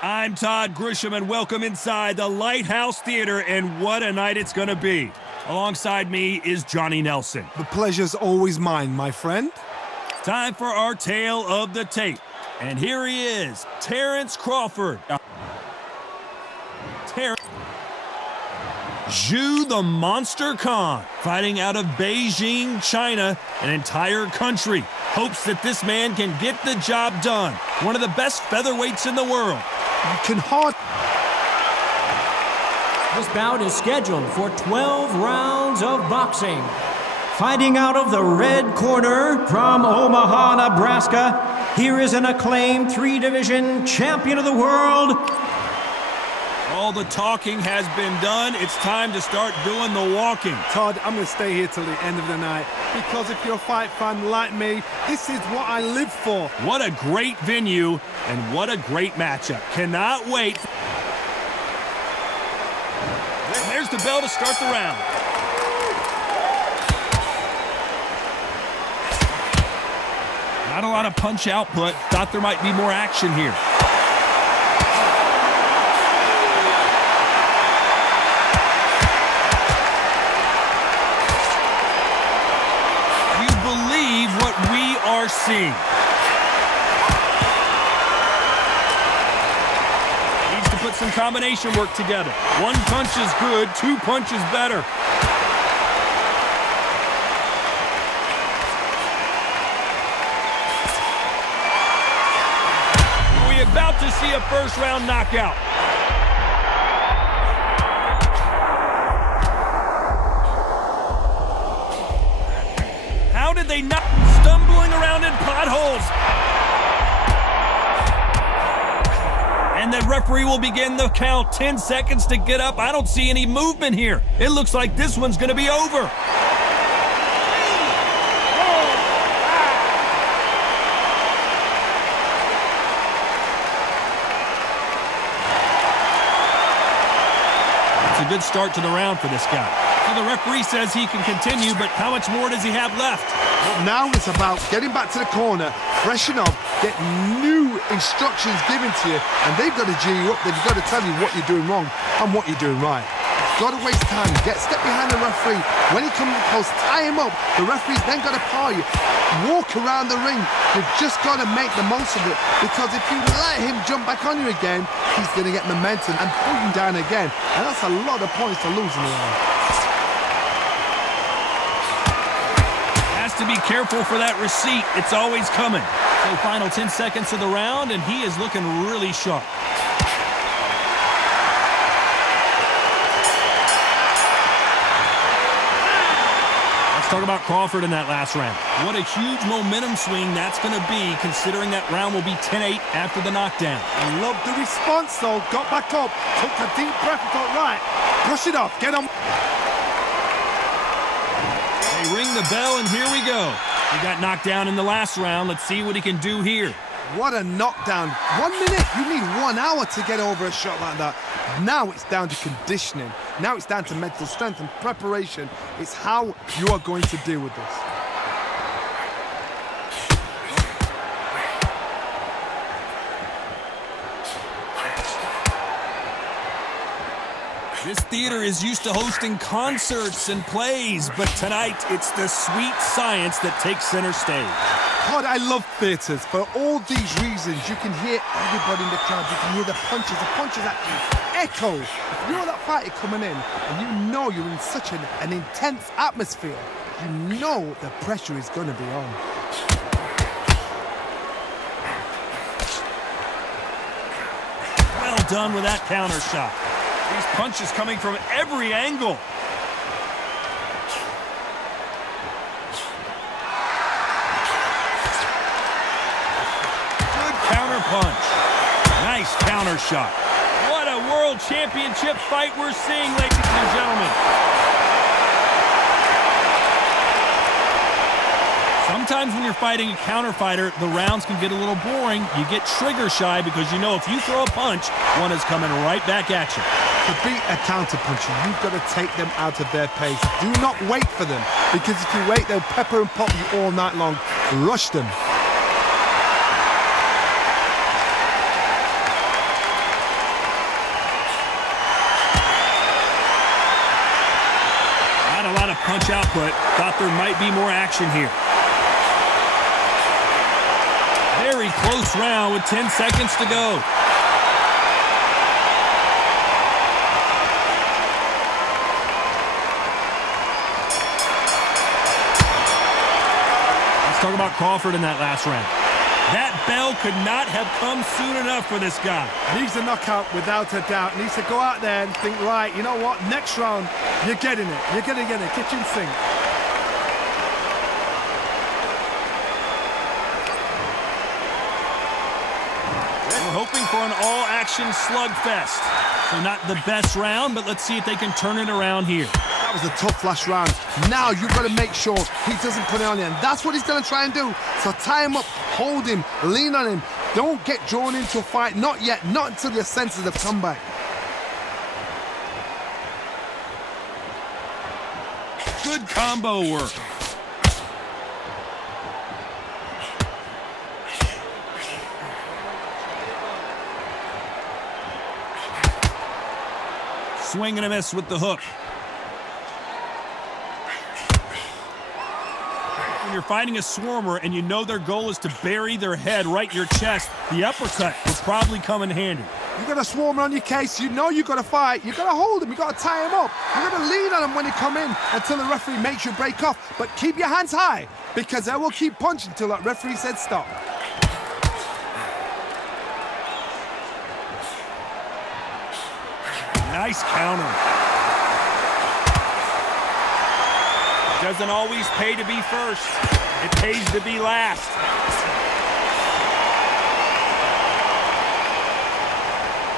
I'm Todd Grisham, and welcome inside the Lighthouse Theater, and what a night it's going to be. Alongside me is Johnny Nelson. The pleasure's always mine, my friend. Time for our tale of the tape. And here he is, Terrence Crawford. Terrence. Zhu the Monster Khan, fighting out of Beijing, China, an entire country. Hopes that this man can get the job done. One of the best featherweights in the world. You can hard... This bout is scheduled for 12 rounds of boxing. Fighting out of the red corner from Omaha, Nebraska, here is an acclaimed three-division champion of the world. All the talking has been done. It's time to start doing the walking. Todd, I'm going to stay here till the end of the night, because if you're a fight fan like me, this is what I live for. What a great venue, and what a great matchup. Cannot wait. There's the bell to start the round. Not a lot of punch output. Thought there might be more action here. You believe what we are seeing. Needs to put some combination work together. One punch is good, two punches better. About to see a first-round knockout. How did they not? Stumbling around in potholes. And the referee will begin the count. 10 seconds to get up. I don't see any movement here. It looks like this one's going to be over. A good start to the round for this guy. So the referee says he can continue, but how much more does he have left? Well, now it's about getting back to the corner, freshen up, get new instructions given to you, and they've got to G you up. They've got to tell you what you're doing wrong and what you're doing right. Got to waste time. Step behind the referee. When he comes close, tie him up. The referee's then got to par you. Walk around the ring. You've just got to make the most of it, because if you let him jump back on you again, he's going to get momentum and pull you down again, and that's a lot of points to lose in the round. Has to be careful for that receipt. It's always coming. So final 10 seconds of the round, and he is looking really sharp. Talk about Crawford in that last round. What a huge momentum swing that's going to be, considering that round will be 10-8 after the knockdown. I love the response, though. Got back up, took a deep breath and thought, right, brush it off, get on. They ring the bell, and here we go. He got knocked down in the last round. Let's see what he can do here. What a knockdown. 1 minute, you need 1 hour to get over a shot like that. Now it's down to conditioning. Now it's down to mental strength and preparation. It's how you are going to deal with this. This theater is used to hosting concerts and plays, but tonight it's the sweet science that takes center stage. God, I love theatres. For all these reasons, you can hear everybody in the crowd. You can hear the punches. The punches actually echo. If you're that fighter coming in and you know you're in such an intense atmosphere, you know the pressure is going to be on. Well done with that counter shot. These punches coming from every angle. Good counter punch. Nice counter shot. What a world championship fight we're seeing, ladies and gentlemen. Sometimes when you're fighting a counter fighter, the rounds can get a little boring. You get trigger shy because you know if you throw a punch, one is coming right back at you. To beat a counter-puncher, you've got to take them out of their pace. Do not wait for them, because if you wait, they'll pepper and pop you all night long. Rush them. punch output. Thought there might be more action here. Very close round with 10 seconds to go. Let's talk about Crawford in that last round. That bell could not have come soon enough for this guy. Needs a knockout without a doubt. Needs to go out there and think, right, you know what, next round, you're getting it. You're going to get it. Kitchen sink. We're hoping for an all-action slugfest. So not the best round, but let's see if they can turn it around here. That was a tough last round. Now you've got to make sure he doesn't put it on you. And that's what he's going to try and do. So tie him up, hold him, lean on him. Don't get drawn into a fight. Not yet. Not until your senses have come back. Good combo work. Swing and a miss with the hook. When you're fighting a swarmer and you know their goal is to bury their head right in your chest, the uppercut will probably come in handy. You got a swarmer on your case. You know you got to fight. You got to hold him. You got to tie him up. You got to lean on him when he come in until the referee makes you break off. But keep your hands high because they will keep punching until that referee said stop. Nice counter. Doesn't always pay to be first. It pays to be last.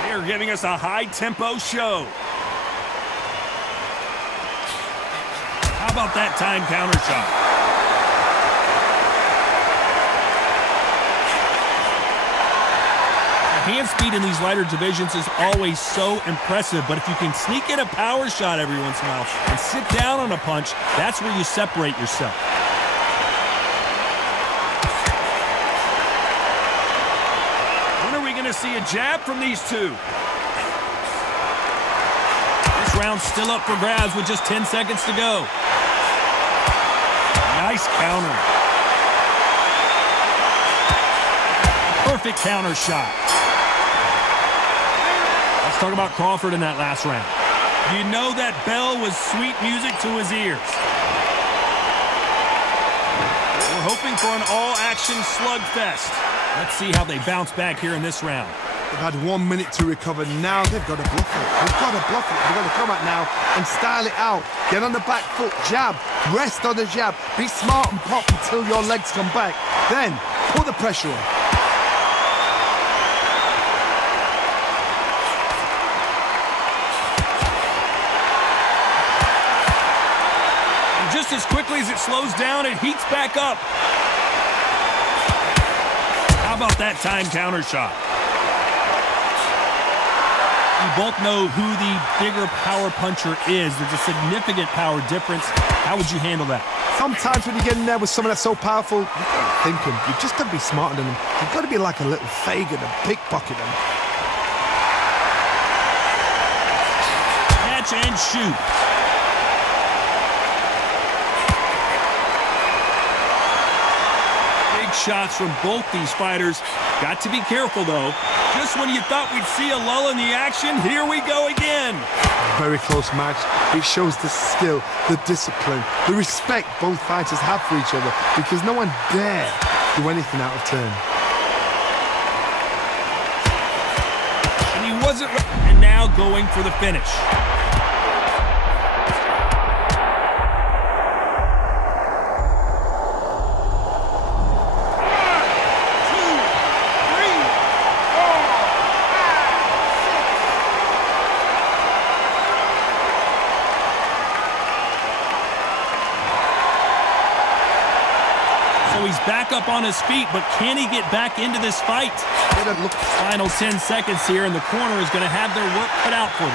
They are giving us a high-tempo show. How about that time counter shot? Hand speed in these lighter divisions is always so impressive, but if you can sneak in a power shot every once in a while and sit down on a punch, that's where you separate yourself. When are we going to see a jab from these two? This round's still up for grabs with just 10 seconds to go. Nice counter. Perfect counter shot. Let's talk about Crawford in that last round. You know that bell was sweet music to his ears. We're hoping for an all-action slugfest. Let's see how they bounce back here in this round. They've had 1 minute to recover. Now they've got to bluff it. They've got to bluff it. They've got to come out now and style it out. Get on the back foot, jab, rest on the jab. Be smart and pop until your legs come back. Then put the pressure on. Just as quickly as it slows down, it heats back up. How about that time counter shot? You both know who the bigger power puncher is. There's a significant power difference. How would you handle that? Sometimes when you get in there with someone that's so powerful, you've got to think him. You've just got to be smarter than him. You've got to be like a little Fagin and pickpocket him. Catch and shoot. Shots from both these fighters. Got to be careful, though. Just when you thought we'd see a lull in the action, here we go again. Very close match. It shows the skill, the discipline, the respect both fighters have for each other because no one dare do anything out of turn. And he wasn't... And now going for the finish. He's back up on his feet, but can he get back into this fight? Final 10 seconds here, and the corner is going to have their work cut out for them.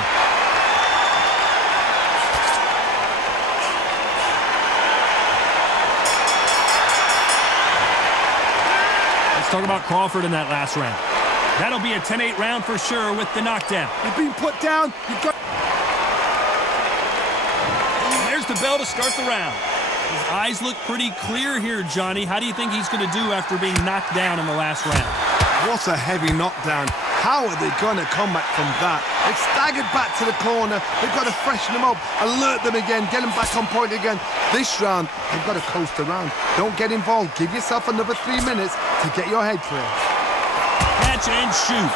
Let's talk about Crawford in that last round. That'll be a 10-8 round for sure with the knockdown. You've been put down. You've got... There's the the bell to start the round. His eyes look pretty clear here, Johnny. How do you think he's going to do after being knocked down in the last round? What a heavy knockdown. How are they going to come back from that? They've staggered back to the corner. They've got to freshen them up, alert them again, get them back on point again. This round, they've got to coast around. Don't get involved. Give yourself another 3 minutes to get your head clear. Catch and shoot.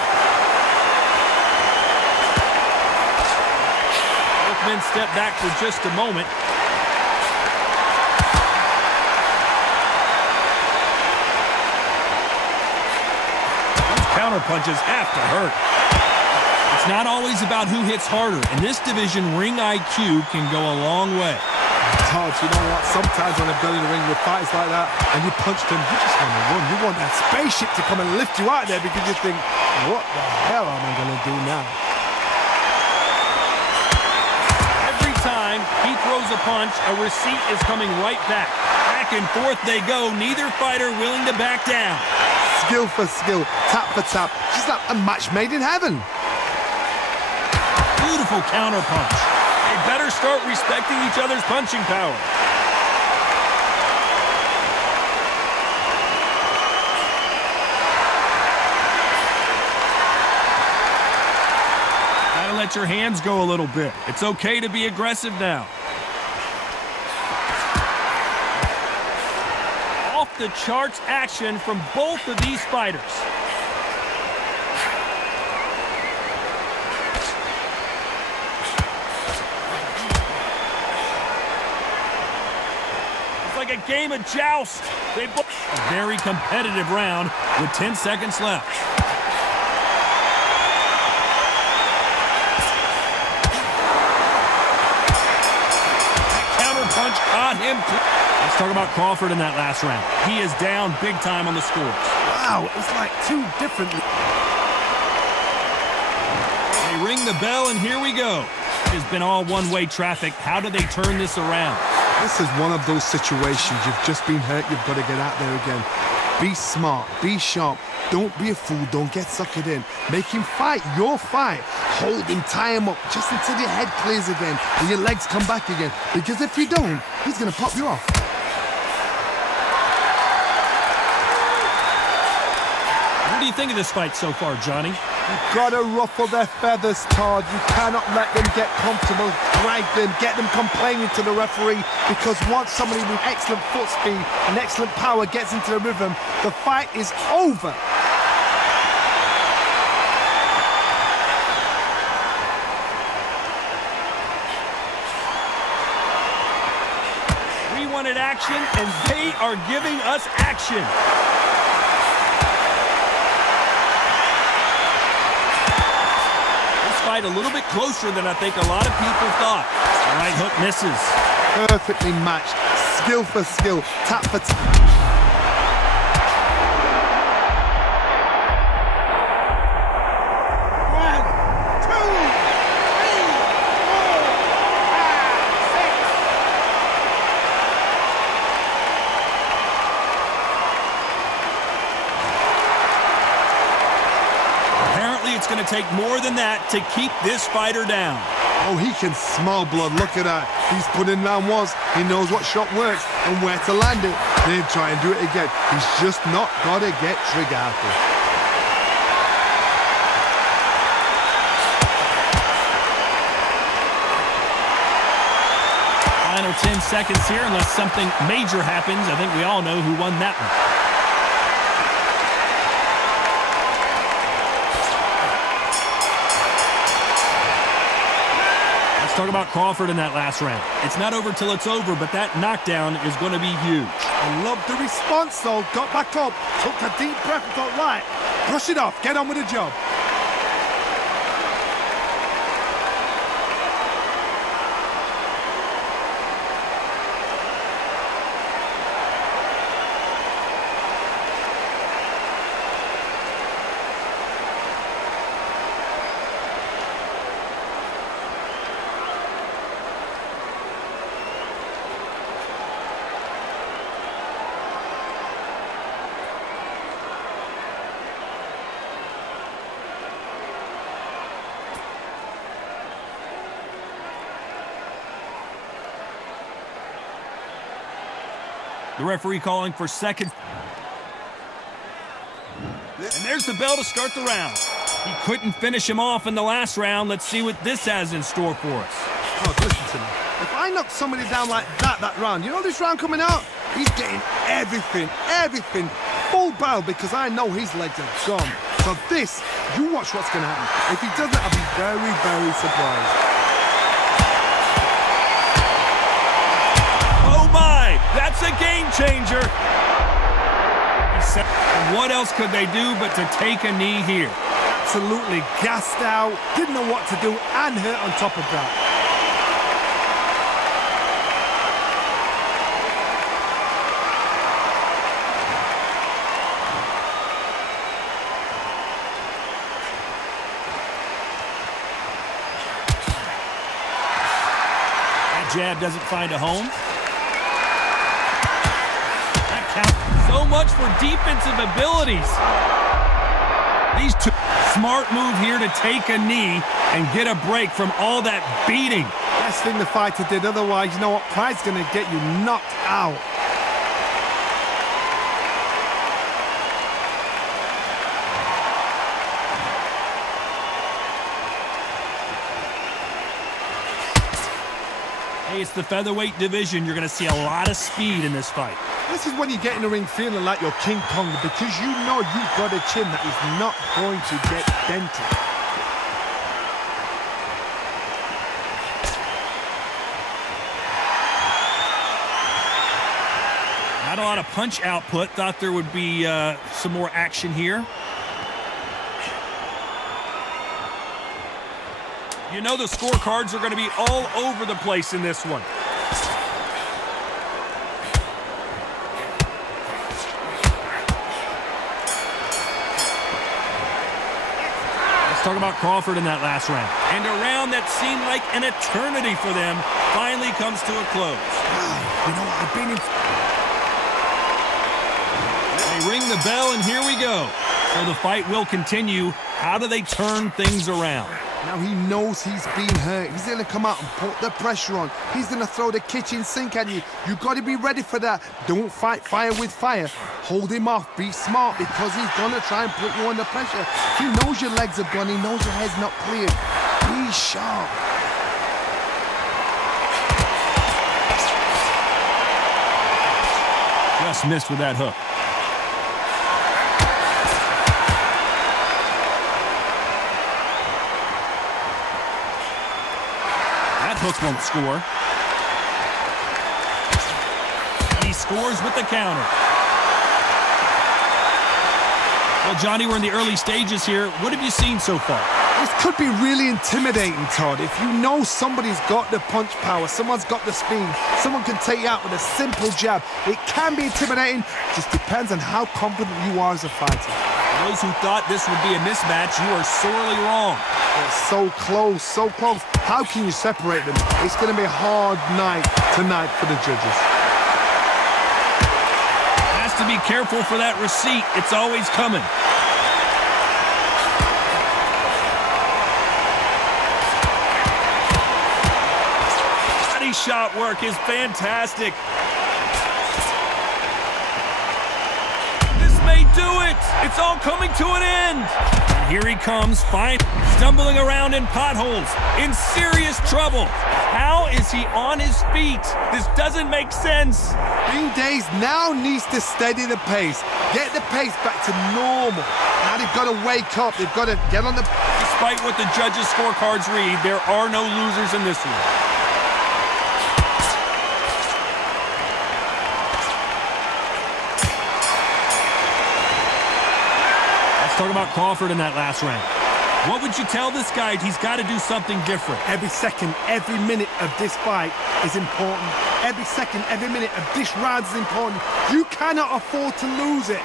Both men step back for just a moment. Counter punches have to hurt. It's not always about who hits harder. In this division, ring IQ can go a long way. Todd, you know what? Sometimes when I've gone in the ring with fights like that and you punched him, you just want to run. You want that spaceship to come and lift you out there because you think, what the hell am I going to do now? Every time he throws a punch, a receipt is coming right back. Back and forth they go, neither fighter willing to back down. Skill for skill, tap for tap, just like a match made in heaven. Beautiful counter punch. They better start respecting each other's punching power. Gotta let your hands go a little bit. It's okay to be aggressive now. The charts action from both of these fighters. It's like a game of joust. A very competitive round with 10 seconds left. That counter punch caught him. Let's talk about Crawford in that last round. He is down big time on the scores. Wow, it's like two different... They ring the bell, and here we go. It's been all one-way traffic. How do they turn this around? This is one of those situations. You've just been hurt. You've got to get out there again. Be smart. Be sharp. Don't be a fool. Don't get suckered in. Make him fight your fight. Hold him, tie him up, just until your head clears again and your legs come back again. Because if you don't, he's going to pop you off. What do you think of this fight so far, Johnny? You've got to ruffle their feathers, Todd. You cannot let them get comfortable, drag them, get them complaining to the referee, because once somebody with excellent foot speed and excellent power gets into the rhythm, the fight is over. We wanted action, and they are giving us action. A little bit closer than I think a lot of people thought. The right hook misses. Perfectly matched. Skill for skill. Tap for tap. It's going to take more than that to keep this fighter down. Oh, he can smell blood. Look at that. He's put in round ones. He knows what shot works and where to land it. Then try and do it again. He's just not got to get trigger happy. Final 10 seconds here, unless something major happens. I think we all know who won that one. Talk about Crawford in that last round. It's not over till it's over, but that knockdown is going to be huge. I love the response, though. Got back up, took a deep breath and thought, right, brush it off, get on with the job. The referee calling for second. And there's the bell to start the round. He couldn't finish him off in the last round. Let's see what this has in store for us. Oh, listen to me. If I knock somebody down like that round, you know this round coming out? He's getting everything, full barrel, because I know his legs are gone. So this, you watch what's going to happen. If he doesn't, I'll be very, very surprised. Oh my, that's a game changer. And what else could they do but to take a knee here? Absolutely gassed out, didn't know what to do, and hurt on top of that. That jab doesn't find a home. That counts. So much for defensive abilities. These two, smart move here to take a knee and get a break from all that beating. Best thing the fighter did, otherwise, you know what, pride's gonna get you knocked out. Hey, it's the featherweight division. You're gonna see a lot of speed in this fight. This is when you get in the ring feeling like you're King Kong, because you know you've got a chin that is not going to get dented. Not a lot of punch output. Thought there would be some more action here. You know the scorecards are going to be all over the place in this one. Let's talk about Crawford in that last round. And a round that seemed like an eternity for them finally comes to a close. Wow, you know, I've been in... They ring the bell, and here we go. So the fight will continue. How do they turn things around? Now he knows he's been hurt. He's going to come out and put the pressure on. He's going to throw the kitchen sink at you. You've got to be ready for that. Don't fight fire with fire. Hold him off. Be smart, because he's going to try and put you under pressure. He knows your legs are gone. He knows your head's not cleared. Be sharp. Just missed with that hook. Hook won't score. He scores with the counter. Well, Johnny, we're in the early stages here. What have you seen so far? This could be really intimidating, Todd. If you know somebody's got the punch power, someone's got the speed, someone can take you out with a simple jab, it can be intimidating. Just depends on how confident you are as a fighter. Those who thought this would be a mismatch, you are sorely wrong. It's so close, so close. How can you separate them? It's going to be a hard night tonight for the judges. Has to be careful for that receipt. It's always coming. Body shot work is fantastic. This may do it. It's all coming to an end. Here he comes, fine, stumbling around in potholes, in serious trouble. How is he on his feet? This doesn't make sense. Bean Days now needs to steady the pace, get the pace back to normal. Now they've got to wake up, they've got to get on the... Despite what the judges' scorecards read, there are no losers in this one. Talk about Crawford in that last round. What would you tell this guy? He's got to do something different. Every second, every minute of this fight is important. Every second, every minute of this round is important. You cannot afford to lose it.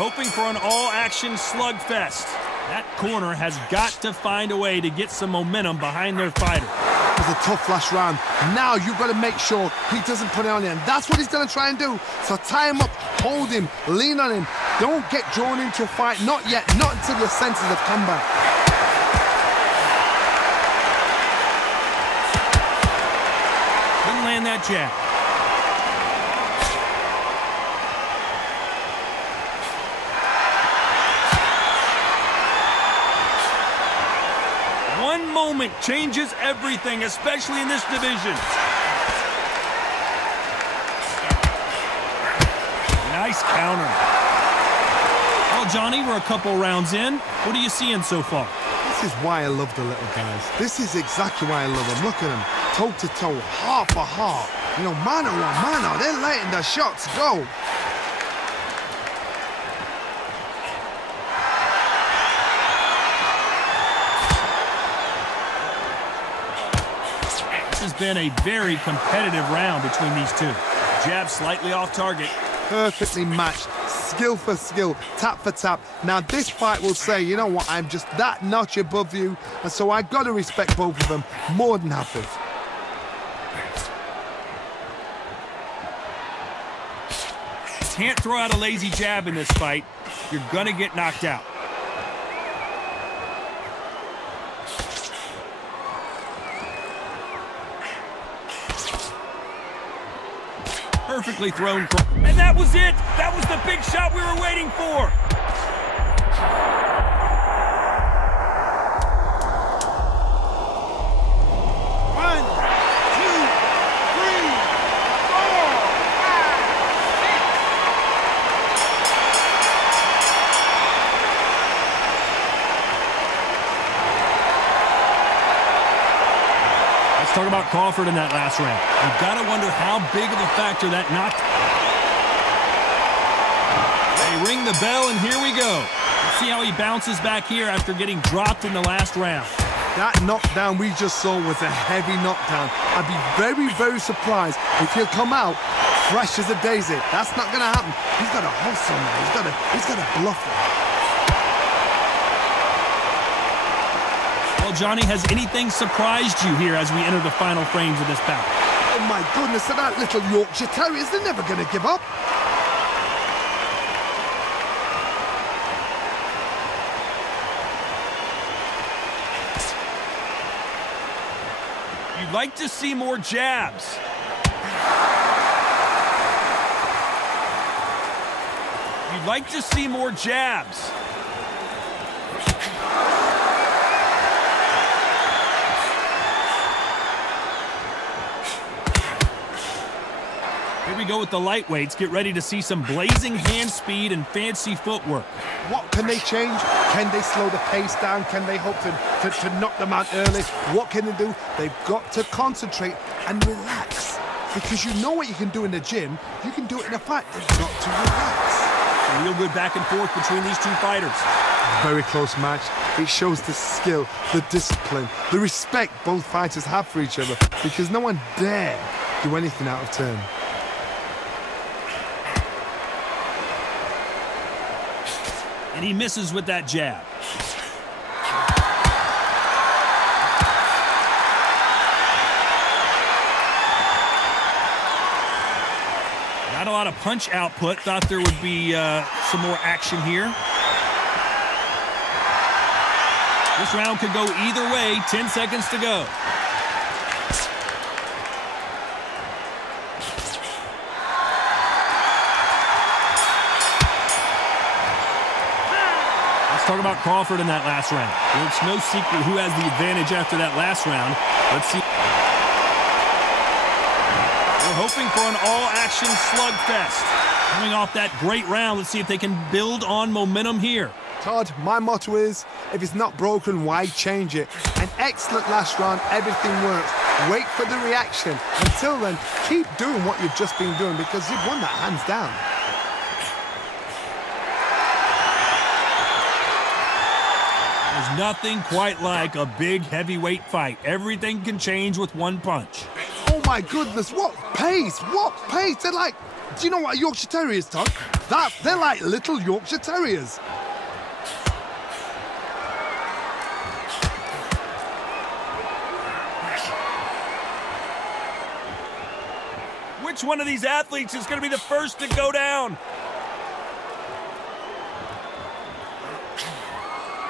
Hoping for an all-action slugfest. That corner has got to find a way to get some momentum behind their fighter. was a tough last round. Now you've got to make sure he doesn't put it on you, and that's what he's going to try and do. So tie him up, hold him, lean on him. Don't get drawn into a fight. Not yet, not until your senses have come back. Didn't land that jab. One moment changes everything, especially in this division. Nice counter. Well, Johnny, we're a couple rounds in. What are you seeing so far? This is why I love the little guys. This is exactly why I love them. Look at them, toe to toe, heart for heart. You know, mano a mano, they're letting the shots go. This has been a very competitive round between these two. Jab slightly off target. Perfectly matched, skill for skill, tap for tap. Now this fight will say, you know what, I'm just that notch above you, and so I got to respect both of them more than happy. Can't throw out a lazy jab in this fight. You're gonna get knocked out. Perfectly thrown. And that was it. That was the big shot we were waiting for. One, two, three, four, Let's talk about Crawford in that last round. You've got to wonder how big of a factor that knocked. They ring the bell, and here we go. Let's see how he bounces back here after getting dropped in the last round. That knockdown we just saw was a heavy knockdown. I'd be very, very surprised if he'll come out fresh as a daisy. That's not going to happen. He's got to hustle now. He's got to bluff it. Well, Johnny, has anything surprised you here as we enter the final frames of this bout? Oh my goodness, so that little Yorkshire Terriers, they're never going to give up. You'd like to see more jabs. You'd like to see more jabs. Here we go with the lightweights. Get ready to see some blazing hand speed and fancy footwork. What can they change? Can they slow the pace down? Can they hope to knock them out early? What can they do? They've got to concentrate and relax. Because you know what you can do in the gym, you can do it in a fight. They've got to relax. A real good back and forth between these two fighters. Very close match. It shows the skill, the discipline, the respect both fighters have for each other, because no one dare do anything out of turn. And he misses with that jab. Not a lot of punch output. Thought there would be some more action here. This round could go either way. 10 seconds to go. Talk about Crawford in that last round. Well, it's no secret who has the advantage after that last round. Let's see. We're hoping for an all-action slugfest. Coming off that great round, let's see if they can build on momentum here. Todd, my motto is, if it's not broken, why change it? An excellent last round, everything works. Wait for the reaction. Until then, keep doing what you've just been doing, because you've won that hands down. There's nothing quite like a big heavyweight fight. Everything can change with one punch. Oh my goodness, what pace, what pace. They're like, do you know what a Yorkshire Terrier is, Todd? They're like little Yorkshire Terriers. Which one of these athletes is going to be the first to go down?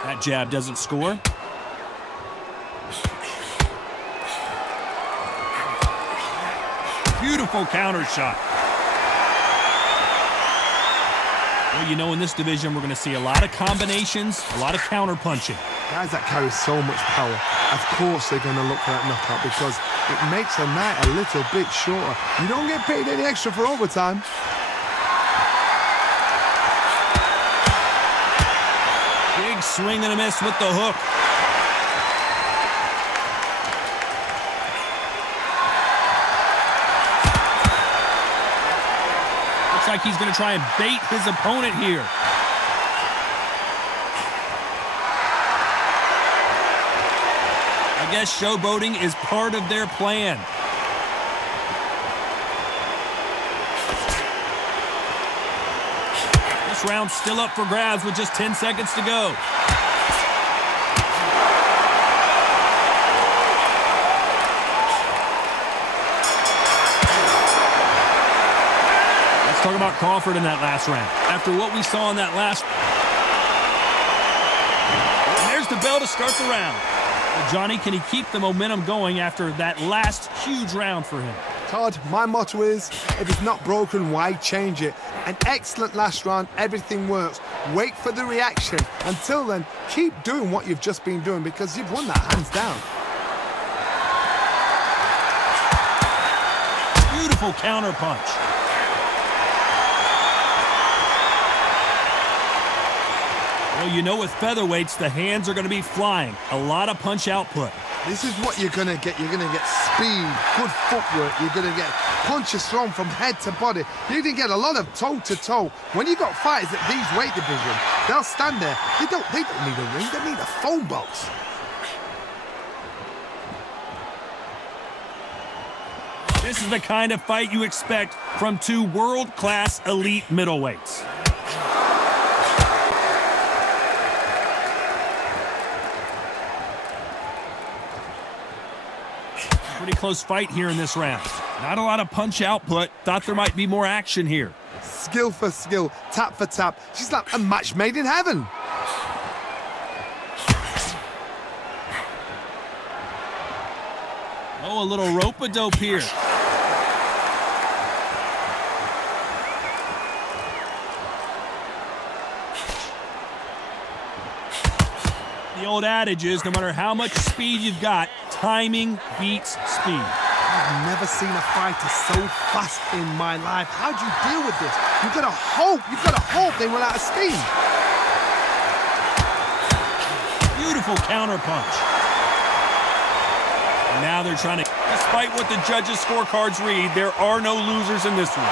That jab doesn't score. Beautiful counter shot. Well, you know, in this division, we're going to see a lot of combinations, a lot of counter punching. Guys that carry so much power, of course they're going to look for that knockout because it makes the night a little bit shorter. You don't get paid any extra for overtime. Big swing and a miss with the hook. Looks like he's going to try and bait his opponent here. I guess showboating is part of their plan. This round's still up for grabs with just 10 seconds to go. Let's talk about Crawford in that last round. After what we saw in that last... And there's the bell to start the round. Johnny, can he keep the momentum going after that last huge round for him? Todd, my motto is, if it's not broken, why change it? An excellent last round, everything works. Wait for the reaction. Until then, keep doing what you've just been doing because you've won that hands down. Beautiful counter punch. Well, you know, with featherweights, the hands are going to be flying. A lot of punch output. This is what you're going to get. You're going to get speed, good footwork. You're going to get punches thrown from head to body. You're going to get a lot of toe-to-toe. When you got fighters at these weight division, they'll stand there. They don't need a ring. They need a phone box. This is the kind of fight you expect from two world-class elite middleweights. Pretty close fight here in this round. Not a lot of punch output. Thought there might be more action here. Skill for skill, tap for tap. She's like a match made in heaven. Oh, a little rope-a-dope here. The old adage is, no matter how much speed you've got, timing beats speed. I've never seen a fighter so fast in my life. How do you deal with this? You've got to hope they run out of steam. Beautiful counter punch. And now they're trying to, despite what the judges' scorecards read, there are no losers in this one.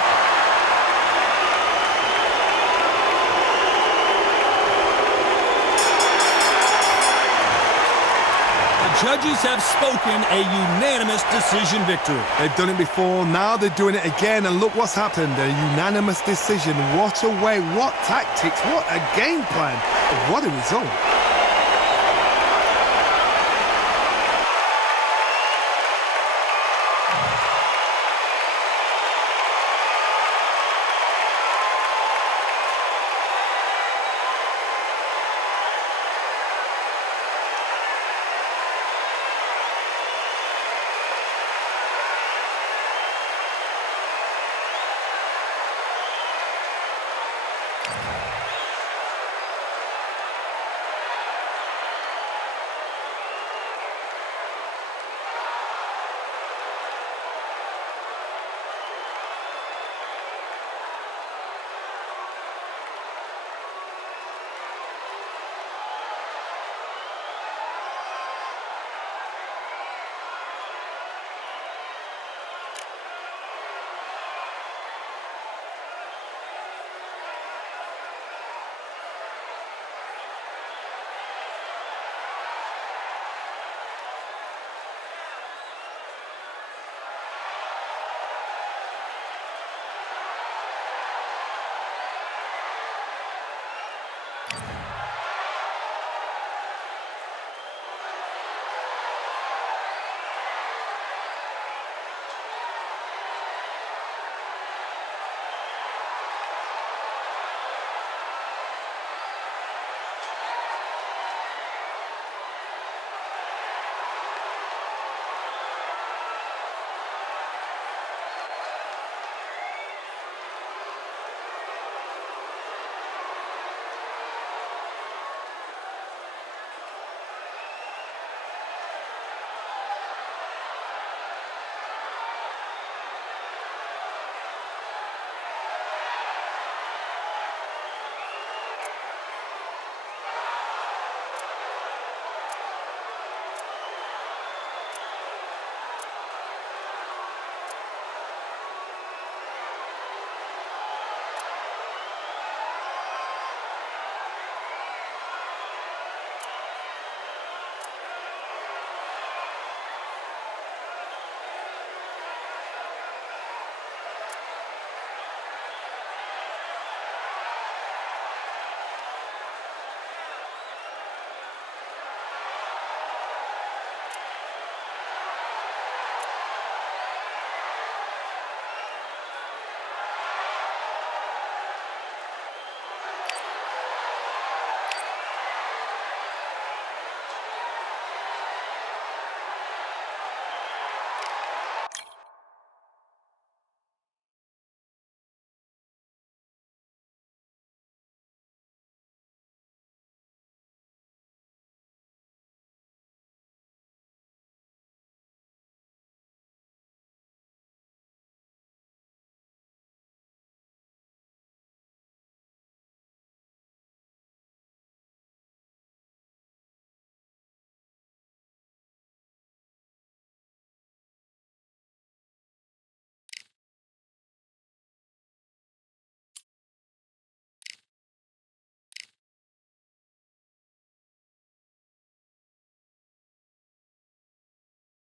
Judges have spoken, a unanimous decision victory. They've done it before, now they're doing it again, and look what's happened, a unanimous decision. What a way, what tactics, what a game plan, what a result.